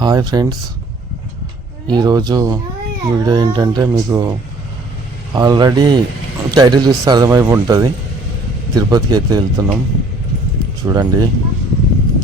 Hi friends, ఈరోజు video ఏంటంటే మీకు ఆల్రెడీ టైటిల్ చూస్తే అర్థమైపు ఉంటుంది. తిరుపతికి అయితే వెళ్తున్నాం. చూడండి,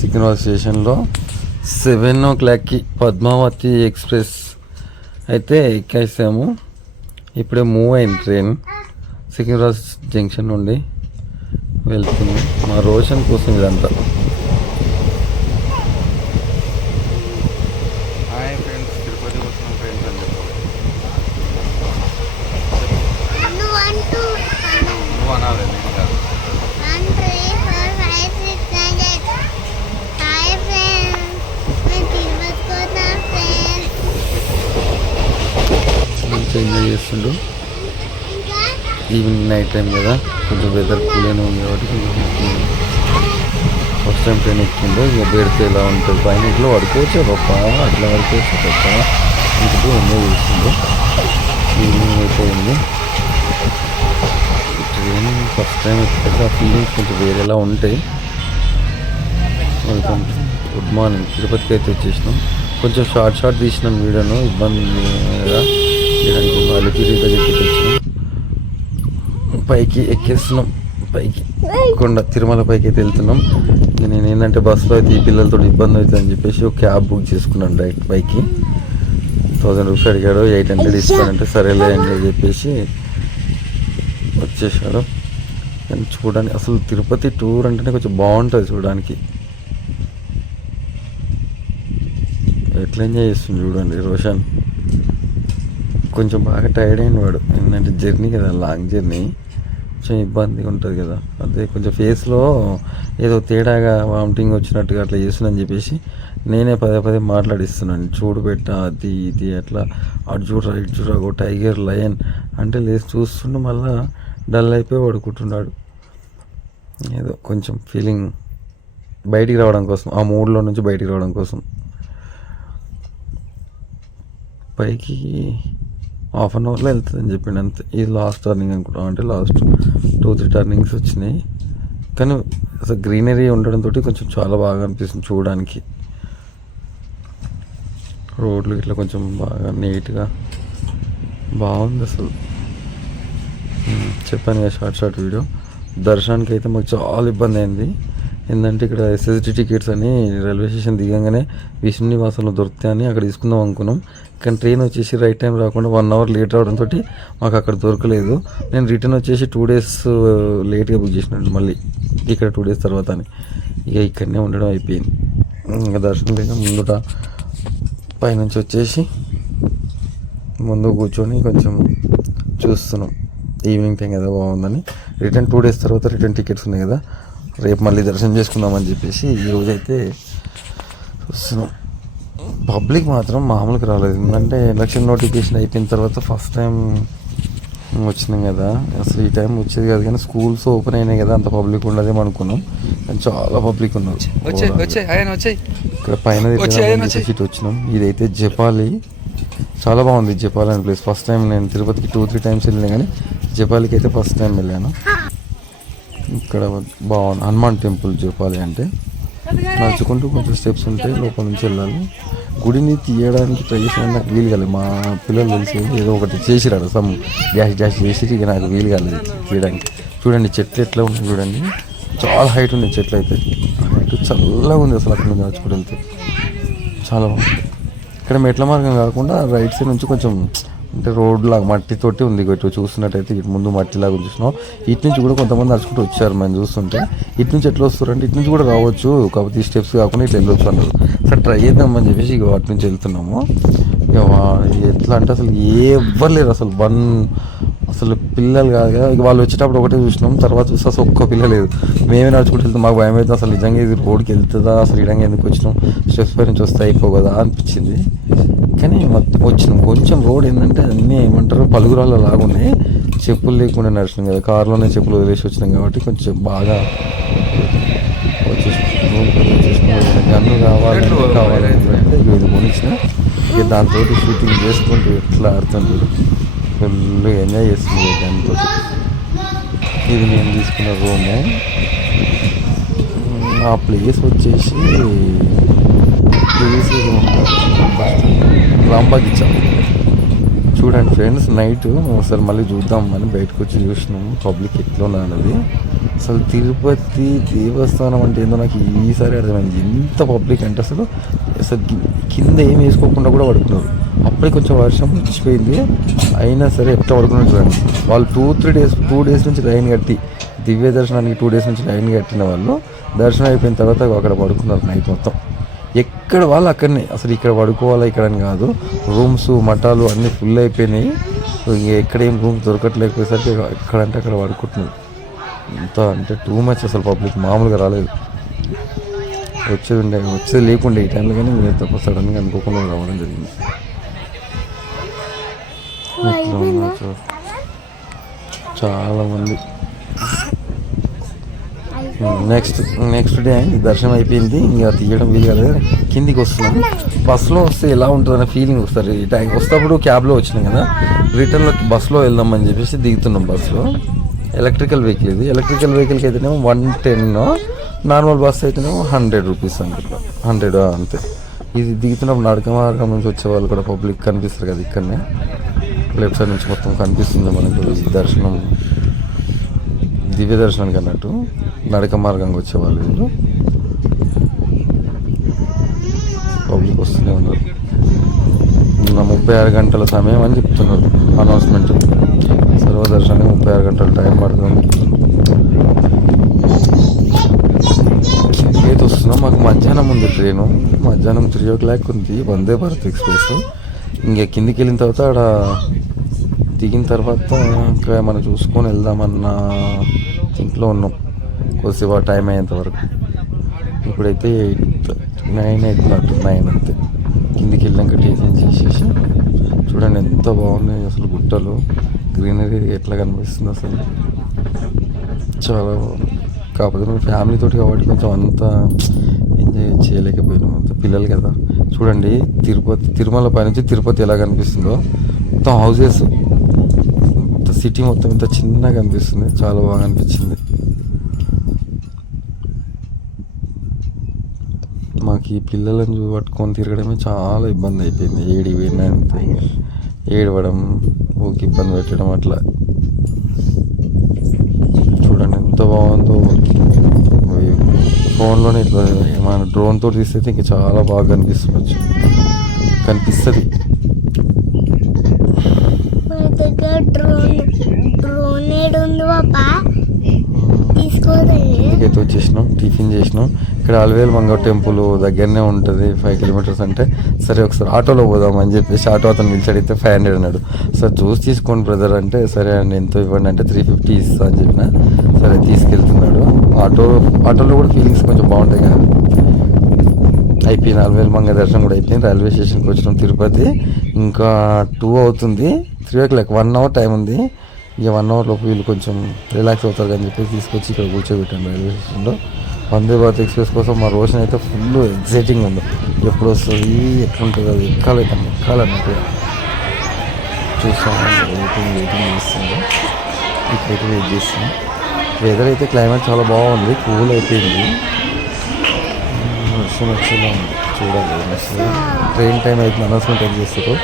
సికింద్రాబాద్ స్టేషన్లో 7 o'clockకి పద్మావతి ఎక్స్ప్రెస్ అయితే ఎక్కేసాము. ఇప్పుడే మూవ్ అయింది ట్రైన్. సికింద్రాబాద్ జంక్షన్ నుండి వెళ్తున్నాం. మా రోషన్ కోసం ఇదంతా. ఎంజాయ్ చేస్తుండు. ఈవినింగ్ నైట్ టైం కదా, కొంచెం వెదర్ కూల్గానే ఉంది కాబట్టి ఫస్ట్ టైం ట్రైన్ ఎక్కిందో ఇక పెడితే ఎలా ఉంటుంది. పైన ఇట్లా పడుకోవచ్చు పప్ప, అట్లా పడుకోవచ్చు పప్ప ఇంటికి ఎంజాయ్ చేస్తుండు. ఈవినింగ్ అయిపోయింది. ట్రైన్ ఫస్ట్ టైం ఎక్కితే ఆ ఫీలింగ్స్ కొంచెం వేరేలా ఉంటాయి. Welcome, good morning. తిరుపతికి అయితే వచ్చేసినాం. కొంచెం షార్ట్ తీసినాం వీడియోను, ఇబ్బంది కదా అలిపిరి దగ్గరికి వచ్చినాం. పైకి ఎక్కేస్తున్నాం. పైకి కొండ తిరుమల పైకి అయితే వెళ్తున్నాం. నేను ఏంటంటే బస్సులో అయితే ఈ పిల్లలతో ఇబ్బంది అవుతుంది అని చెప్పేసి ఒక క్యాబ్ బుక్ చేసుకున్నాను. డైరెక్ట్ పైకి 1000 రూపీస్ అడిగాడు, 800 ఇస్తానంటే సరేలే అని చెప్పేసి వచ్చేసాడు. కానీ చూడడానికి అసలు తిరుపతి టూర్ అంటేనే కొంచెం బాగుంటుంది చూడడానికి. ఎట్లా ఎంజాయ్ చేస్తుంది చూడండి రోషన్. కొంచెం బాగా టైర్డ్ అయిన వాడు, ఏంటంటే జర్నీ కదా, లాంగ్ జర్నీ, కొంచెం ఇబ్బందిగా ఉంటుంది కదా. అదే కొంచెం ఫేస్లో ఏదో తేడాగా వామిటింగ్ వచ్చినట్టుగా అట్లా చేస్తున్నాను చెప్పేసి నేనే పదే మాట్లాడిస్తున్నాను. చూడు పెట్ట అది ఇది అట్లా, అటు చూడరా ఇటు చూడరా, ఒక టైగర్ లయన్ అంటే లేచి చూస్తుంటే మళ్ళీ డల్ అయిపోయి పడుకుంటున్నాడు. ఏదో కొంచెం ఫీలింగ్ బయటికి రావడం కోసం, ఆ మూడ్లో నుంచి బయటికి రావడం కోసం. పైకి ½ an hourలో వెళ్తుందని చెప్పిండు అంతే. ఇది లాస్ట్ టర్నింగ్ అనుకుంటాం, అంటే లాస్ట్ 2-3 టర్నింగ్స్ వచ్చినాయి. కానీ అసలు గ్రీనరీ ఉండడంతో కొంచెం చాలా బాగా అనిపిస్తుంది చూడడానికి. రోడ్లు ఇట్లా కొంచెం బాగా నీట్గా బాగుంది అసలు. చెప్పాను కదా షార్ట్ వీడియో. దర్శనానికి అయితే మాకు చాలా ఇబ్బంది అయింది. ఏంటంటే ఇక్కడ SSD టికెట్స్ అని రైల్వే స్టేషన్ దిగంగానే విష్ణునివాసంలో దొరుకుతాయని అక్కడ తీసుకుందాం అనుకున్నాం. కానీ ట్రైన్ వచ్చేసి రైట్ టైం రాకుండా 1 hour లేట్ రావడంతో మాకు అక్కడ దొరకలేదు. నేను రిటర్న్ వచ్చేసి 2 days లేట్గా బుక్ చేసినట్టు, మళ్ళీ ఇక్కడ 2 days తర్వాత అని ఇక ఇక్కడనే ఉండడం అయిపోయింది. ఇంకా దర్శనం లేక ముందుట పైనుంచి వచ్చేసి ముందు కూర్చొని కొంచెం చూస్తున్నాం. ఈవినింగ్ టైం కదా బాగుందని. రిటర్న్ 2 days తర్వాత రిటర్న్ టికెట్స్ ఉన్నాయి కదా, రేపు మళ్ళీ దర్శనం చేసుకుందామని చెప్పేసి ఈరోజైతే చూస్తున్నాం. పబ్లిక్ మాత్రం మామూలుగా రాలేదు. ఎందుకంటే ఎలక్షన్ నోటిఫికేషన్ అయిపోయిన తర్వాత ఫస్ట్ టైం వచ్చినాం కదా. అసలు ఈ టైం వచ్చేది కాదు, కానీ స్కూల్స్ ఓపెన్ అయినాయి కదా, అంత పబ్లిక్ ఉండదేమో అనుకున్నాం. కానీ చాలా పబ్లిక్ ఉన్నారు. ఇక్కడ పైన ఇటు వచ్చినాం. ఇదైతే జపాలి, చాలా బాగుంది జపాలి అనే ప్లేస్. ఫస్ట్ టైం నేను తిరుపతికి 2-3 times వెళ్ళినా, కానీ జపాలికి అయితే ఫస్ట్ టైం వెళ్ళాను. ఇక్కడ బాగుంది హనుమాన్ టెంపుల్. జపాలి అంటే నడుచుకుంటూ కొంచెం స్టెప్స్ ఉంటాయి, లోపల నుంచి వెళ్ళాలి. గుడిని తీయడానికి ట్రై చేసిన నాకు వీలు కాలేదు. మా పిల్లలు తెలిసి ఏదో ఒకటి చేసిరాడు, సమ్ డాష్ చేసి ఇక నాకు వీలు కాలేదు తీయడానికి. చూడండి చెట్లు ఎట్లా ఉన్నాయి చూడండి, చాలా హైట్ ఉన్నాయి చెట్లు అయితే. హైట్ చల్లగా ఉంది అసలు. అక్కడ నుంచి నడుచుకుంటూ వెళ్తే చాలా బాగుంది. ఇక్కడ మెట్ల మార్గం కాకుండా రైట్ సైడ్ నుంచి కొంచెం అంటే రోడ్ లాగా మట్టితోటి ఉంది. ఇటు చూస్తున్నట్టయితే ఇటు ముందు మట్టిలాగా చూసినాం. ఇటు నుంచి కూడా కొంతమంది నడుచుకుంటూ వచ్చారు. మనం చూస్తుంటే ఇటు నుంచి ఎట్లా వస్తారు అంటే ఇటు నుంచి కూడా రావచ్చు, కాకపోతే ఈ స్టెప్స్ కాకుండా ఇట్లా వెళ్ళొచ్చు అన్నారు. సరే ట్రై చేద్దామని చెప్పేసి ఇక అటు నుంచి వెళ్తున్నాము. ఇక ఎట్లా అంటే అసలు ఎవ్వరు లేరు అసలు. అసలు పిల్లలు కాదు కదా. ఇక వాళ్ళు వచ్చేటప్పుడు ఒకటే చూసినాం, తర్వాత చూస్తే అసలు ఒక్క పిల్ల లేదు. మేమే నడుచుకుంటూ వెళ్తాం. మాకు భయం అయితే అసలు నిజంగా ఇది రోడ్కి వెళ్తుందా, అసలు ఇడంగా ఎందుకు వచ్చినాం, స్టెప్స్ పై నుంచి వస్తే అయిపో కదా అనిపించింది. కానీ వచ్చినాం. కొంచెం రోడ్ ఏంటంటే అన్నీ ఏమంటారు పలుగురాళ్ళ లాగా ఉన్నాయి. చెప్పులు లేకుండా నడిచినాం కదా, కారులోనే చెప్పులు వదిలేసి వచ్చినాం కాబట్టి కొంచెం బాగా వచ్చేసుకున్నాం. గన్ను కావాలంటే ఇది కొనిచ్చిన. ఇక దాంతో షూటింగ్ చేసుకుంటూ ఎట్లా ఆడుతుంది, ఫుల్ ఎంజాయ్ చేస్తుంది దాంతో. ఇది నేను తీసుకున్న రూము. ఆ ప్లేస్ వచ్చేసి ప్లేస్ రాంబాగ్ ఇచ్చాం. చూడండి ఫ్రెండ్స్, నైట్ ఒకసారి మళ్ళీ చూద్దాం అని బయటకు వచ్చి చూసినాము పబ్లిక్ ఎట్లా ఉన్నది. అసలు తిరుపతి దేవస్థానం అంటే ఏందో నాకు ఈసారి అర్థమైంది. ఎంత పబ్లిక్ అంటే అసలు కింద ఏం వేసుకోకుండా కూడా పడుకున్నారు. అప్పుడే కొంచెం వర్షం వచ్చిపోయింది, అయినా సరే ఎట్లా పడుకున్నారు చూడండి. వాళ్ళు 2 డేస్ నుంచి లైన్ కట్టి దివ్య దర్శనానికి 2 డేస్ నుంచి లైన్ కట్టిన వాళ్ళు దర్శనం అయిపోయిన తర్వాత అక్కడ పడుకున్నారు నైట్ మొత్తం. ఎక్కడ వాళ్ళు అక్కడనే, అసలు ఇక్కడ పడుకోవాలా ఇక్కడ అని కాదు, రూమ్స్ మఠాలు అన్నీ ఫుల్ అయిపోయినాయి. ఎక్కడ ఏం రూమ్స్ దొరకట్లేకపోయేసరికి ఎక్కడంటే అక్కడ పడుకుంటున్నారు. ఎంత అంటే టూ మచ్ అసలు పబ్లిక్ మామూలుగా రాలేదు. వచ్చేది లేకుండే ఈ టైంలో, కానీ మీరు తప్ప సడన్గా అనుకోకుండా రావడం జరిగింది. చాలామంది నెక్స్ట్ డే దర్శనం అయిపోయింది. ఇంకా తీయడం వీలు కదా, కిందికి వస్తున్నాం. బస్సులో వస్తే ఎలా ఉంటుందనే ఫీలింగ్ వస్తుంది. వస్తేప్పుడు క్యాబ్లో వచ్చినాం కదా, రిటర్న్లో బస్సులో వెళ్దామని చెప్పేసి దిగుతున్నాం. బస్సులో ఎలక్ట్రికల్ వెహికల్, ఇది ఎలక్ట్రికల్ వెహికల్కి అయితేనేమో 110, నార్మల్ బస్సు అయితేనేమో 100 రూపీస్ అనుకుంటా, 100 అంతే. ఇది దిగుతున్నప్పుడు నడక మార్గం నుంచి వచ్చే వాళ్ళు కూడా పబ్లిక్ కనిపిస్తారు కదా, ఇక్కడనే లెఫ్ట్ సైడ్ నుంచి మొత్తం కనిపిస్తుంది మనకు. దర్శనం దివ్య దర్శనానికి అన్నట్టు నడక మార్గంగా వచ్చేవాళ్ళు వీళ్ళు. పబ్లిక్ వస్తూనే ఉన్నారు. 36 గంటల సమయం అని చెప్తున్నారు అనౌన్స్మెంట్. సర్వదర్శనానికి 36 గంటల టైం పడుతుంది. కిందకైతే వస్తున్నాం. మాకు మధ్యాహ్నం ఉంది ట్రైను, మధ్యాహ్నం 3 o'clock ఉంది వందే భారత్ ఎక్స్ప్రెస్. ఇంకా కిందికి వెళ్ళిన తర్వాత ఆడ దిగిన తర్వాత ఇంకా మనం చూసుకొని వెళ్దామన్న ఇంట్లో ఉన్నాం కొద్దిసేపు టైం అయ్యేంత వరకు. ఇప్పుడైతే 9 అవుతున్నట్టు, 9 అంతే. కిందికి వెళ్ళాక టిఫిన్ చేసేసి చూడండి ఎంత బాగున్నాయి అసలు గుట్టలు, గ్రీనరీ ఎట్లా కనిపిస్తుంది అసలు, చాలా బాగుంది. కాకపోతే మేము ఫ్యామిలీతో కాబట్టి కొంచెం అంతా ఎంజాయ్ చేయలేకపోయినాం, అంత పిల్లలు కదా. చూడండి తిరుమల పైనుంచి తిరుపతి ఎలా కనిపిస్తుందో, మొత్తం హౌజెస్, సిటీ మొత్తం ఇంత చిన్నగా కనిపిస్తుంది, చాలా బాగా అనిపించింది. మాకు ఈ పిల్లలను పట్టుకొని తిరగడమే చాలా ఇబ్బంది అయిపోయింది. ఏడిపోయినా అంతే, ఏడవడం, ఊకి ఇబ్బంది పెట్టడం అట్లా. చూడండి ఎంత బాగుందో. ఫోన్లోనే ఇట్లా ఏమైనా డ్రోన్తో తీస్తే ఇంకా చాలా బాగా కనిపిస్తుంది. ఇంటికైతే వచ్చేసినాం, టిఫిన్ చేసినాం. ఇక్కడ అలవేలు మంగ టెంపుల్ దగ్గరనే ఉంటుంది, 5 kilometers అంటే. సరే ఒకసారి ఆటోలో పోదాం అని చెప్పేసి ఆటో అతను పిలిచి అడిగితే 500 అన్నాడు. సార్ జ్యూస్ తీసుకోండి బ్రదర్ అంటే, సరే అండి ఎంతో ఇవ్వండి అంటే 350 ఇస్తా అని చెప్పిన. సరే తీసుకెళ్తున్నాడు. ఆటోలో కూడా ఫీలింగ్స్ కొంచెం బాగుంటాయి కదా. అయిపోయింది అలవేలు మంగ దర్శనం కూడా అయిపోయింది. రైల్వే స్టేషన్కి వచ్చినాం తిరుపతి. ఇంకా 2 అవుతుంది, 3 o'clock, 1 hour టైం ఉంది. ఇక 1 hour లోపు వీళ్ళు కొంచెం రిలాక్స్ అవుతారు అని చెప్పేసి తీసుకొచ్చి ఇక్కడ కూర్చోబెట్టాను రైల్వే స్టేషన్లో. వందే భారత్ ఎక్స్ప్రెస్ కోసం మా రోజున అయితే ఫుల్ ఎగ్జైటింగ్ ఉంది. ఎప్పుడు వస్తుంది, ఎట్లుంటుంది, అది ఎక్కాలన్నట్టు చూస్తాం. వెయిటింగ్ చేస్తుంది, ఇక్కడైతే వెయిట్ చేస్తున్నాం. వెదర్ అయితే క్లైమేట్ చాలా బాగుంది, కూల్ అయిపోయింది. వర్షం వచ్చేలా ఉంది, చూడాలి. ట్రైన్ టైం అయితే అనౌన్స్మెంట్ ఏం చేస్తారు.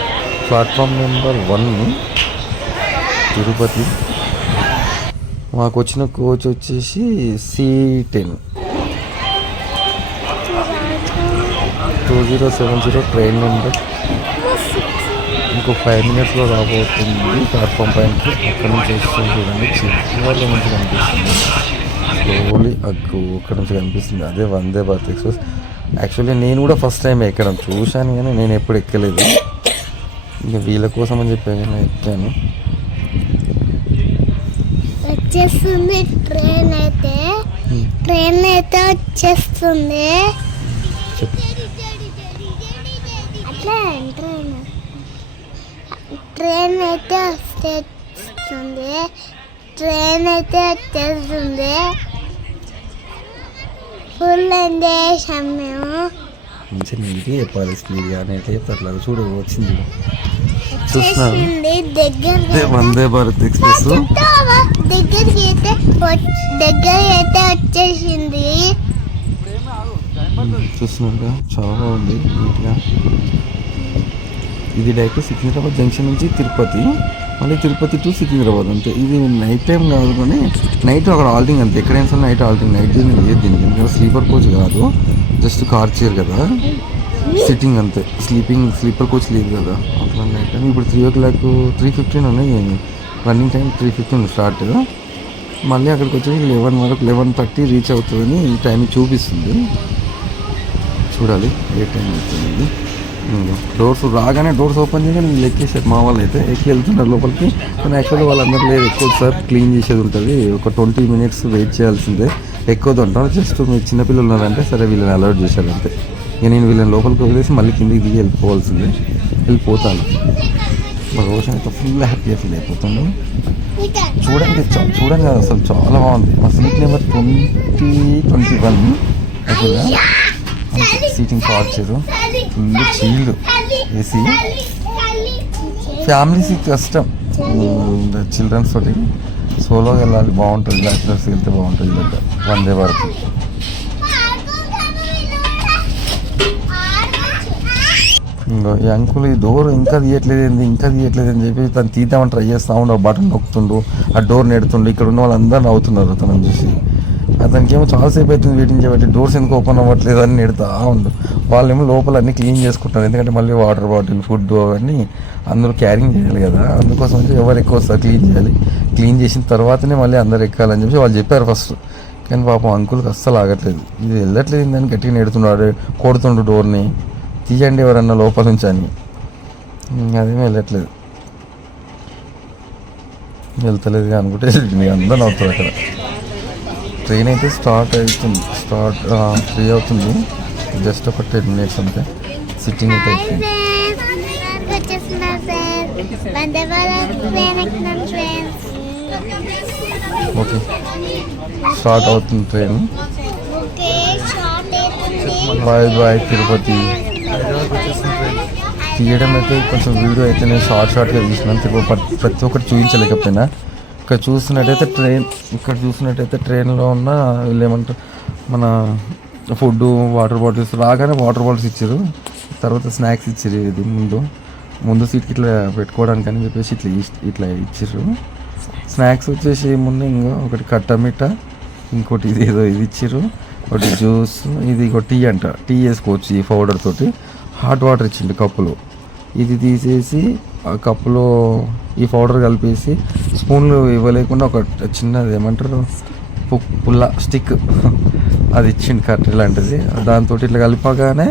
Platform number 1 Tirupati. మాకు వచ్చిన కోచ్ వచ్చేసి C10 2070 ట్రైన్ నెంబర్. ఇంకో 5 minutesలో రాబోతుంది ప్లాట్ఫామ్ పైనకి. అక్కడ నుంచి వస్తుంది చూడండి, చివరి నుంచి కనిపిస్తుంది స్లోలీ. అక్కడ నుంచి కనిపిస్తుంది, అదే వందే భారత్ ఎక్స్ప్రెస్. యాక్చువల్లీ నేను కూడా ఫస్ట్ టైం ఎక్కడం చూశాను, కానీ నేను ఎప్పుడు ఎక్కలేదు. ఇంకా వీళ్ళ కోసం అని చెప్పి ఎక్కాను. వచ్చేస్తుంది ట్రైన్ అయితే వచ్చేస్తుంది. అట్లా ట్రైన్ అయితే వచ్చేస్తుంది. ఫుల్ ఎంజాయ్ చేసాం మేము. మంచిగా నీట్గా చెప్పాలి, స్పీడ్గా అయితే చెప్తారు. చూడు వచ్చింది, వందే భారత్ ఎక్స్ప్రెస్ దగ్గరికి అయితే వచ్చేసింది. చూస్తున్నారుగా చాలా బాగుంది నీట్గా. ఇది డైరెక్ట్ సికింద్రాబాద్ జంక్షన్ నుంచి తిరుపతి, మళ్ళీ తిరుపతి టు సికింద్రాబాద్ అంతే. ఇది నైట్ టైం కాదు కానీ నైట్ అక్కడ ఆల్టింగ్ అంతే. ఎక్కడైనా సరే నైట్ ఆల్టింగ్, నైట్ జర్నీ లేదు దీనికి. ఎందుకంటే స్లీపర్ కోచ్ కాదు, జస్ట్ కార్ చైర్ కదా, సిట్టింగ్ అంతే. స్లీపర్ కోచ్ లేదు కదా అట్లా. నైట్ టైం ఇప్పుడు 3:00 3:15 ఉన్నాయి రన్నింగ్ టైం. 3:15 స్టార్ట్. మళ్ళీ అక్కడికి వచ్చి 11 వరకు 11:30 రీచ్ అవుతుందని ఈ టైం చూపిస్తుంది. చూడాలి ఏ టైం అవుతుంది. డోర్స్ రాగానే డోర్స్ ఓపెన్ చేయగానే వీళ్ళు ఎక్కేసారు మా వాళ్ళు అయితే. ఎక్కి వెళ్తున్నారు లోపలికి. కానీ యాక్చువల్లీ వాళ్ళందరూ లేదు, ఎక్కువ సార్ క్లీన్ చేసేది ఉంటుంది. ఒక 20 minutes వెయిట్ చేయాల్సిందే. ఎక్కువది అంటారు. జస్ట్ మీరు చిన్నపిల్లలు ఉన్నారంటే సరే వీళ్ళని అలౌట్ చేశారు అంతే. ఇక నేను వీళ్ళని లోపలికి వదిలేసి మళ్ళీ కిందికి దిగి వెళ్ళిపోతాను. మా రోజు అయితే ఫుల్ హ్యాపీగా ఫీల్ అయిపోతాను. చూడండి కదా అసలు చాలా బాగుంది. మా సీట్ నెంబర్ 2021 యాక్చువల్గా. సీటింగ్ పార్చరు full chilled AC. Family seat కష్టం, చిల్డ్రన్స్ తోటి సోలోగా వెళ్ళాలి బాగుంటుంది. బ్యాచిలర్స్ వెళ్తే బాగుంటుంది. ఇలాగ వందే భారత్. ఈ అంకుల్ ఈ డోర్ ఇంకా తీయట్లేదు అని చెప్పి తను తీద్దామని ట్రై చేస్తా ఉండు. ఆ బటన్ నొక్కుతుండు, ఆ డోర్ నెడుతుండు. ఇక్కడ ఉన్న వాళ్ళందరూ నవ్వుతున్నారు తనని చూసి. అతనికి ఏమో చాలాసేపు అవుతుంది వెయిటింగ్ చేయబట్టి డోర్స్ ఎందుకు ఓపెన్ అవ్వట్లేదు అని నెడుతా ఉండు. వాళ్ళేమో లోపల అన్నీ క్లీన్ చేసుకుంటారు. ఎందుకంటే మళ్ళీ వాటర్ బాటిల్, ఫుడ్ అవన్నీ అందరూ క్యారింగ్ చేయాలి కదా. అందుకోసం ఎవరు ఎక్కువ వస్తారు క్లీన్ చేయాలి. క్లీన్ చేసిన తర్వాతనే మళ్ళీ అందరు ఎక్కాలని చెప్పి వాళ్ళు చెప్పారు ఫస్ట్. కానీ పాపం అంకుల్కి అస్సలు ఆగట్లేదు. ఇది వెళ్ళట్లేదు అని గట్టిగా నెడుతున్నాడు, కొడుతుండు డోర్ని. తీయండి ఎవరన్నా లోపల నుంచి అని. అదేమీ వెళ్ళట్లేదు, వెళ్తలేదు అనుకుంటే అందరూ అవుతారు అక్కడ. ట్రైన్ అయితే స్టార్ట్ 3 అవుతుంది. జస్ట్ ఒక 10 minutes అంతే. సిట్టింగ్ అయితే అయిపోయింది. ఓకే స్టార్ట్ అవుతుంది ట్రైన్. బాయ్ తిరుపతి. తీయడం అయితే కొంచెం వీడియో అయితే నేను షార్ట్గా తీసినాను. ప్రతి ఒక్కటి చూపించలేకపోయినా. ఇక్కడ చూసినట్టయితే ట్రైన్లో ఉన్న వీళ్ళు ఏమంటారు, మన ఫుడ్, వాటర్ బాటిల్స్ రాగానే వాటర్ బాటిల్స్ ఇచ్చారు. తర్వాత స్నాక్స్ ఇచ్చారు. ఇది ముందు సీట్కి ఇట్లా పెట్టుకోవడానికి అని చెప్పేసి ఇట్లా ఇచ్చారు. స్నాక్స్ వచ్చేసి ఏమున్నాయి, ఇంకా ఒకటి కట్టమిట్ట, ఇంకోటి ఇది ఇచ్చారు. ఒకటి జ్యూస్, ఇది ఒక టీ అంట. టీ వేసుకోవచ్చు ఈ పౌడర్ తోటి. హాట్ వాటర్ ఇచ్చిండు కప్పులో. ఇది తీసేసి ఆ కప్పులో ఈ పౌడర్ కలిపేసి స్పూన్లు ఇవ్వలేకుండా ఒక చిన్నది ఏమంటారు పుల్ల స్టిక్ అది ఇచ్చిండు, కర్రీ లాంటిది. దాంతో ఇట్లా కలిపగానే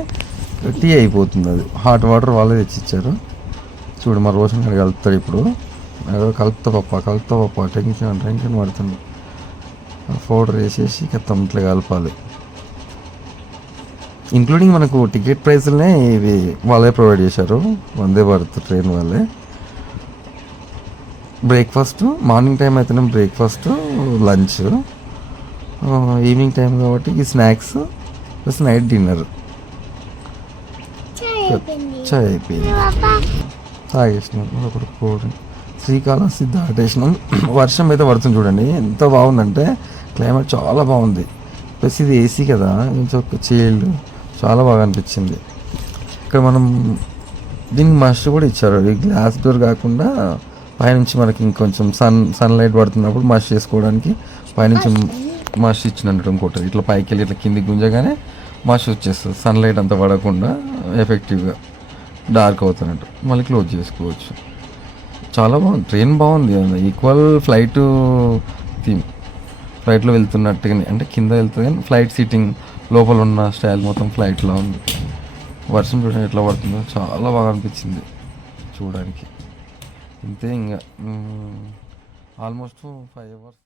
టీ అయిపోతుంది. అది హాట్ వాటర్ వాళ్ళే తెచ్చిచ్చారు. చూడు మా రోషన్ గారు కలుపుతాడు ఇప్పుడు. కలుపుతా పప్ప టెన్షన్ పడుతుంది. పౌడర్ వేసేసి మొత్తం ఇట్లా కలపాలి. ఇంక్లూడింగ్ మనకు టికెట్ ప్రైస్లనే ఇవి వాళ్ళే ప్రొవైడ్ చేశారు, వందే భారత్ ట్రైన్ వాళ్ళే. బ్రేక్ఫాస్ట్ మార్నింగ్ టైం అయితేనే బ్రేక్ఫాస్ట్, లంచ్, ఈవినింగ్ టైం కాబట్టి ఈ స్నాక్స్ ప్లస్ నైట్ డిన్నర్. చాయ్ అయిపోయింది, తాగేసినాం. ఒకటి కూల్ డ్రింక్. శ్రీకాళహస్తి దాటేసినాం. వర్షం అయితే పడుతుంది చూడండి, ఎంత బాగుందంటే క్లైమేట్ చాలా బాగుంది. ప్లస్ ఇది ఏసీ కదా, కొంచెం చీల్డ్, చాలా బాగా అనిపించింది. ఇక్కడ మనం దీనికి మస్ట్ కూడా ఇచ్చారు. ఈ గ్లాస్ డోర్ కాకుండా పైనుంచి మనకి ఇంకొంచెం సన్లైట్ పడుతున్నప్పుడు మస్ట్ చేసుకోవడానికి పైనుంచి మస్ట్ ఇచ్చినట్టు ఇంకోటి. ఇట్లా పైకి వెళ్ళి ఇట్లా కిందికి గుంజగానే మస్ట్ వచ్చేస్తుంది. సన్లైట్ అంతా పడకుండా ఎఫెక్టివ్గా డార్క్ అవుతున్నట్టు మళ్ళీ క్లోజ్ చేసుకోవచ్చు. చాలా బాగుంది, ట్రైన్ బాగుంది. ఈక్వల్ ఫ్లైట్ థీమ్, ఫ్లైట్లో వెళ్తున్నట్టుగానే, అంటే కింద వెళ్తుంది కానీ ఫ్లైట్ సీటింగ్ లోపల ఉన్న స్టైల్ మొత్తం ఫ్లైట్లో ఉంది. వర్షం చూడండి ఎట్లా పడుతుందో, చాలా బాగా అనిపించింది చూడడానికి. ఇంతే ఇంకా ఆల్మోస్ట్ 5 hours.